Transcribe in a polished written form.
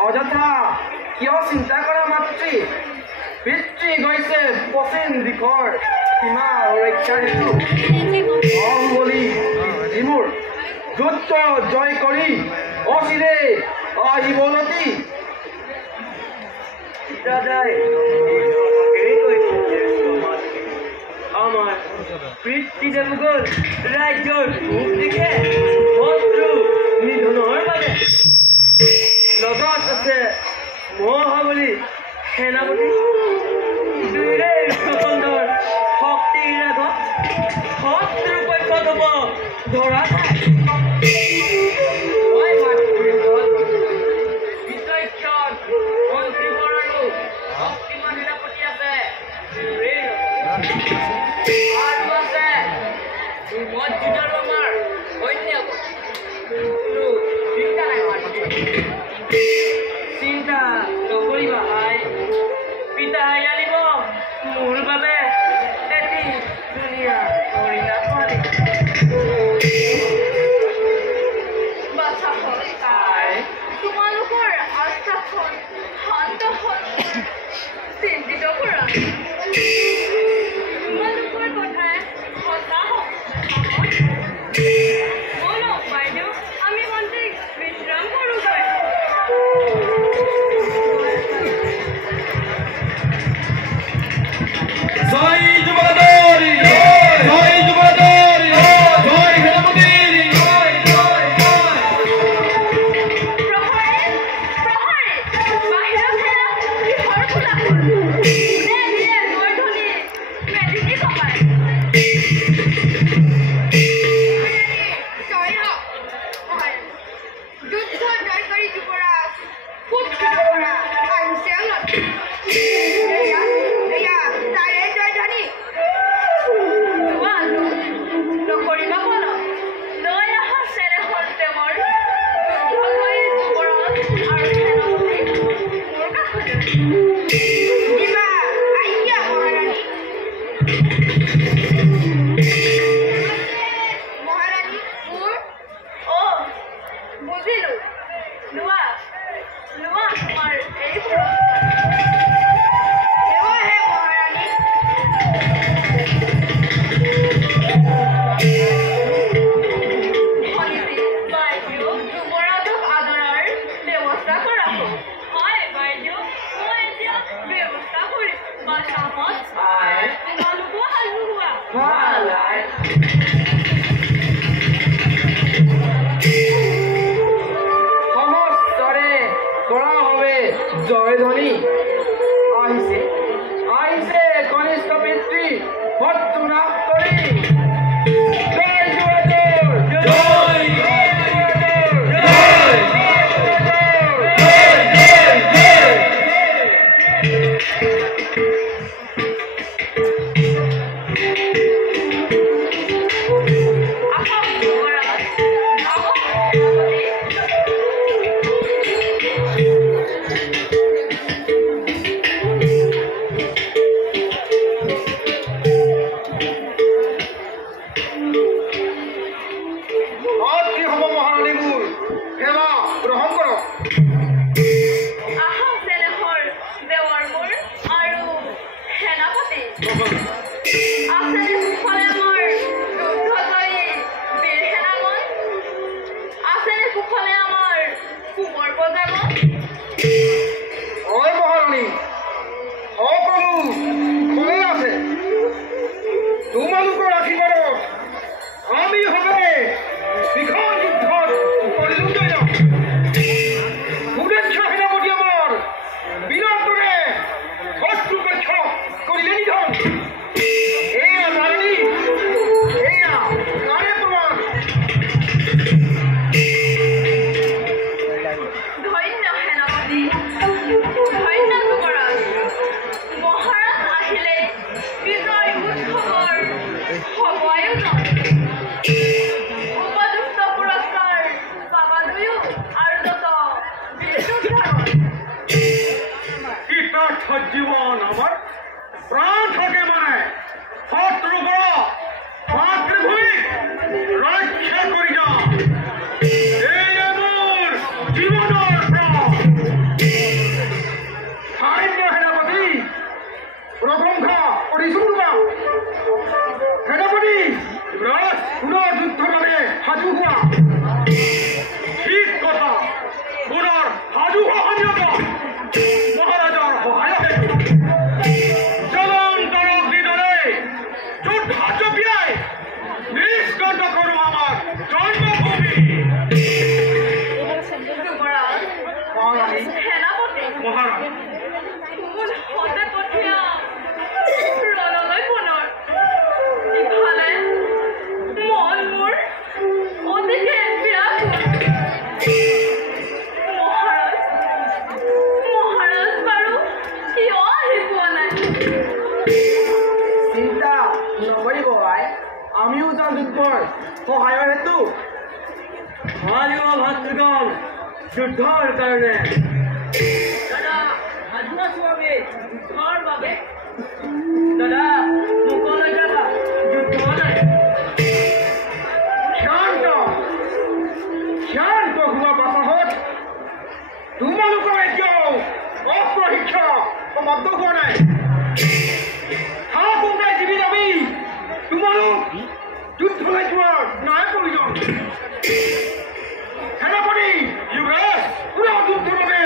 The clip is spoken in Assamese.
অযথা কিয় চিন্তা কৰা মাতৃ পিতৃ গৈছে পশ্চিম দিশৰ সীমা ৰক্ষাৰ হেতু অহংবলি যিমূৰ যুদ্ধ জয় কৰি অচিৰে আহিবলতি দাদাই আমাৰ পিতৃদেৱগণ ৰাজ্যৰ পূব দিশে শত্ৰু নিধনৰ বাবে লগত আছে মহাবলী সেনাপতি দুয়োৰে প্ৰচণ্ডৰ শক্তিৰ আগত শত্ৰুৰ পক্ষত হ'ব ধৰা বিচক্ষণ মন্ত্ৰীবৰ আৰু শক্তিমান সেনাপতি আছে আৰু আছে মজুদৰ আমাৰ সৈন্য চিন্তা নাই চিন্তা নকৰিবা ভাই পিতাই আনিব মোৰ বাবে এটি ধুনীয়া কইনা ছোৱালী তোমালোকৰ আস্থাখন শান্ত চিন্তিত কৰা তোমালোকৰ কথাই সঁচা হওক বলক বাইদেউ আমি মন্ত্ৰীক বিশ্ৰাম কৰোঁগৈ জয় যুবৰাজী জয় যুবৰাজী জয় সেনাপতি জয় জয় জয় প্ৰহৰী বাহিৰত হেৰা কিহৰ কোলাহল নে দিয়ে নৰধনী মেদিনী কপাই জয় হওক যুদ্ধ জয় কৰি যুৱৰাজ পুত্ৰ পৰা আহিছে তাৰে জয়ধ্বনি নকৰিবা বল লৈ আহা চেৰেখন তেওঁৰ যুদ্ধ কৰি যুৱৰাজ আৰু সেনাপতি মোৰ কাষলৈ কিবা আজ্ঞা মহাৰাণী মহাৰাণী মোৰ বুজিলো লোৱা তোমাৰ এই সেৱাহে মহাৰাণী বাইদেউ যুৱৰাজক আদৰাৰ ব্যৱস্থা কৰা হয় বাইদেউ মই এতিয়া ব্যৱস্থা কৰিম কামত তোমালোকো সাজু হোৱা সমস্তৰে কৰা হবে জয়ধ্বনি আহিছে আহিছে কনিষ্ঠ পিতৃ শত্ৰু নাশ কৰি জয় যুৱৰাজৰ জয় জয় প্ৰাণ থাকে মানে শত্ৰুৰ পৰা মাতৃভূমিক ৰক্ষা কৰি যাওঁ। এই মোৰ জীৱনৰ প্ৰাণ। সাহিত্য সেনাপতি প্ৰশংসা কৰিছোঁ তোমাক। সেনাপতি ৰাজ পুনৰ যুদ্ধৰ বাবে সাজু হোৱা। ঠিক কথা, পুনৰ সাজু হোৱা সৈন্যত মহাৰাজাৰ সহায়তে জলন্তৰক যিদৰে যোদ্ধা জপিয়াই নিষ্কণ্ঠ কৰোঁ আমাৰ জন্মভূমি। যুৱৰাজ, মহাৰাণী, সেনাপতি, মহাৰাজ, মোৰ হতে পঠিয়া ৰণলৈ পুনৰ। ইফালে মন মোৰ অতিকে ব্যাকুল। মহাৰাজ বাৰু কিয় আহি পোৱা নাই? চিন্তা নকৰিব আই, আমিও যাওঁ যুদ্ধৰ সহায়ৰ হেতু। ভাতৃগণ যুদ্ধৰ কাৰণে। দাদা সাজু আছো আমি যুদ্ধৰ বাবে। দাদা মোকলৈ যাবা যুদ্ধলৈ। শান্ত শান্ত হোৱা বাচাহত তোমালোকৰ এতিয়াও অস্ত্ৰ শিক্ষা সমাপ্ত হোৱা নাই। হাত উঠাই দিবি যাবি, তোমালোক যুদ্ধলৈ যোৱাৰ নাই প্ৰয়োজন। সেনাপতি, যুৱৰাজ, পুনৰ যুদ্ধৰ বাবে